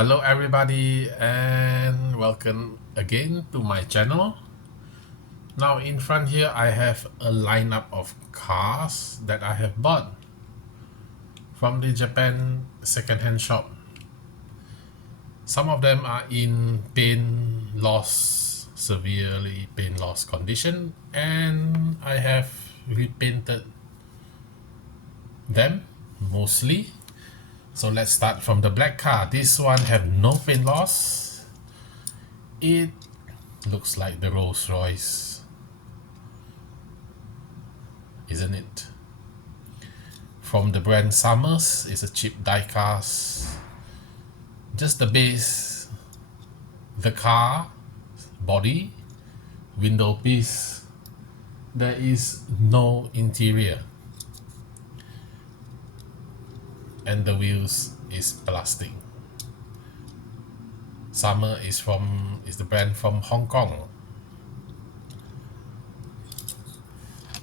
Hello everybody and welcome again to my channel. Now in front here I have a lineup of cars that I have bought from the Japan second-hand shop. Some of them are in severely paint loss condition, and I have repainted them mostly. So let's start from the black car. This one have no paint loss. It looks like the Rolls-Royce, isn't it? From the brand Summers. It's a cheap diecast. Just the base, the car, body, window piece. There is no interior. And the wheels is plastic. Summer is the brand from Hong Kong.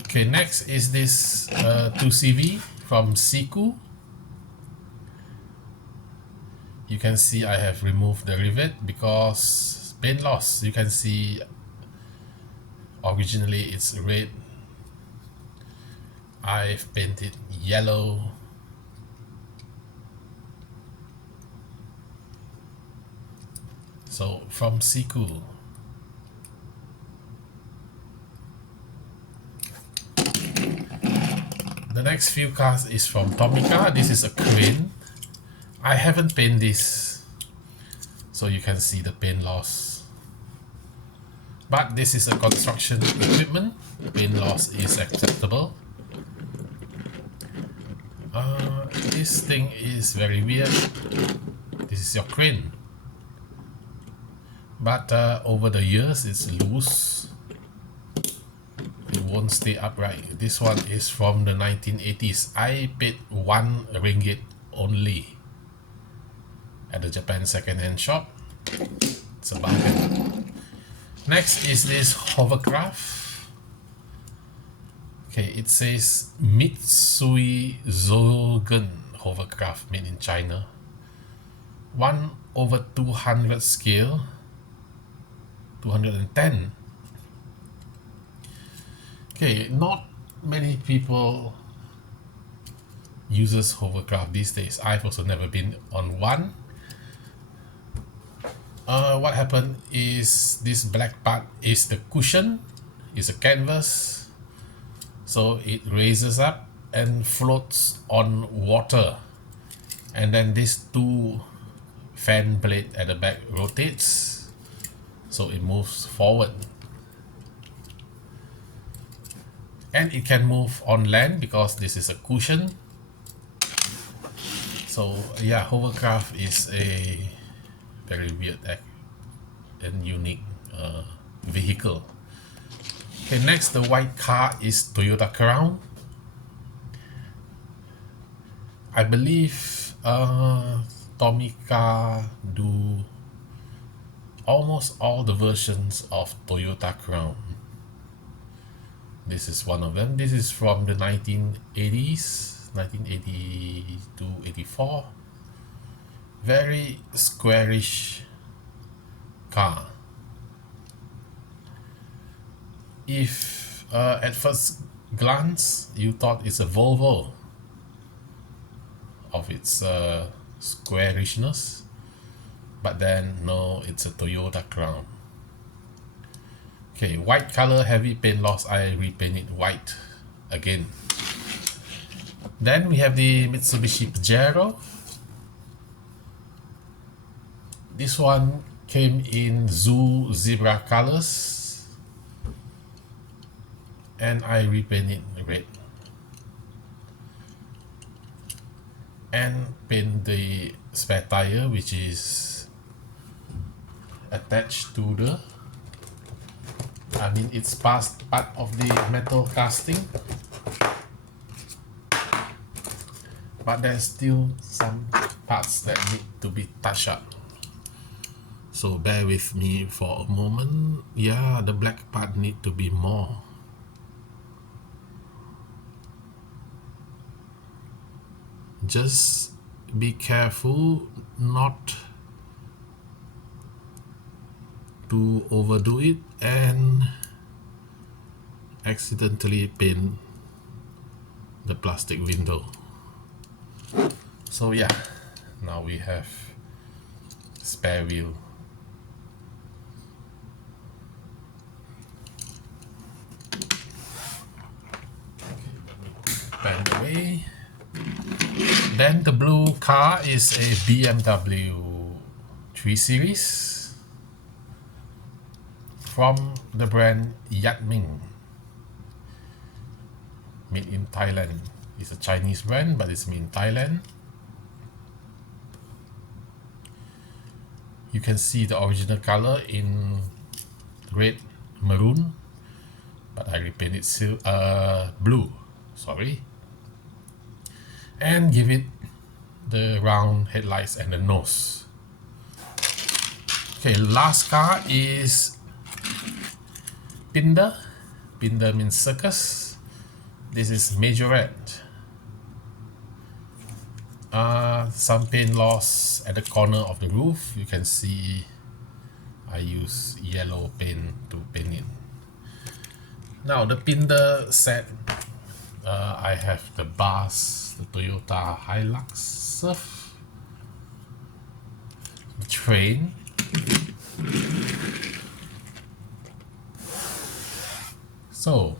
Okay, next is this 2CV from Siku. You can see I have removed the rivet because paint loss. You can see originally it's red. I've painted yellow. So from Siku. The next few cars is from Tomica. This is a crane. I haven't painted this, so you can see the paint loss. But this is a construction equipment. Paint loss is acceptable. This thing is very weird. This is your crane. But over the years it's loose. It won't stay upright. This one is from the 1980s. I paid ₱1 only at the Japan second-hand shop. It's a bargain. Next is this Hovercraft. Okay, it says Mitsubishi Jro Hovercraft, made in China. 1/200 scale. 210. Okay, not many people uses hovercraft these days. I've also never been on one. What happened is this black part is the cushion, is a canvas, so it raises up and floats on water, and then these two fan blade at the back rotates, so it moves forward. And it can move on land because this is a cushion. So yeah, hovercraft is a very weird and unique vehicle. Okay, next the white car is Toyota Crown. I believe Tomica do almost all the versions of Toyota Crown. This is one of them. This is from the 1980s, 1980 to 84. Very squarish car. If at first glance you thought it's a Volvo of its squarishness, but then no, it's a Toyota Crown. Okay, white color, heavy paint loss. I repaint it white again. Then we have the Mitsubishi Jro. This one came in Zoo Zebra colors, and I repaint it red and paint the spare tire, which is attached to the, it's part of the metal casting, but there's still some parts that need to be touched up. So bear with me for a moment. Yeah, the black part need to be more. Just be careful not to overdo it and accidentally paint the plastic window. So yeah, now we have spare wheel. Bend away. Then the blue car is a BMW Tre series from the brand Yatming, made in Thailand. It's a Chinese brand, but it's made in Thailand. You can see the original color in red maroon, but I repainted blue, sorry, and give it the round headlights and the nose. Okay, last car is Pinder. Pinder means circus. This is majorette. Some paint loss at the corner of the roof. You can see I use yellow paint to paint it. Now the Pinder set, I have the bus, the Toyota Hilux Surf, the train, so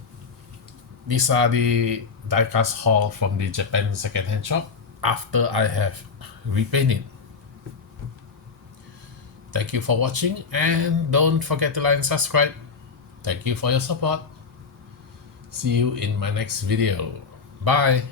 these are the diecast haul from the Japan second-hand shop after I have repainted. Thank you for watching, and don't forget to like and subscribe. Thank you for your support. See you in my next video. Bye.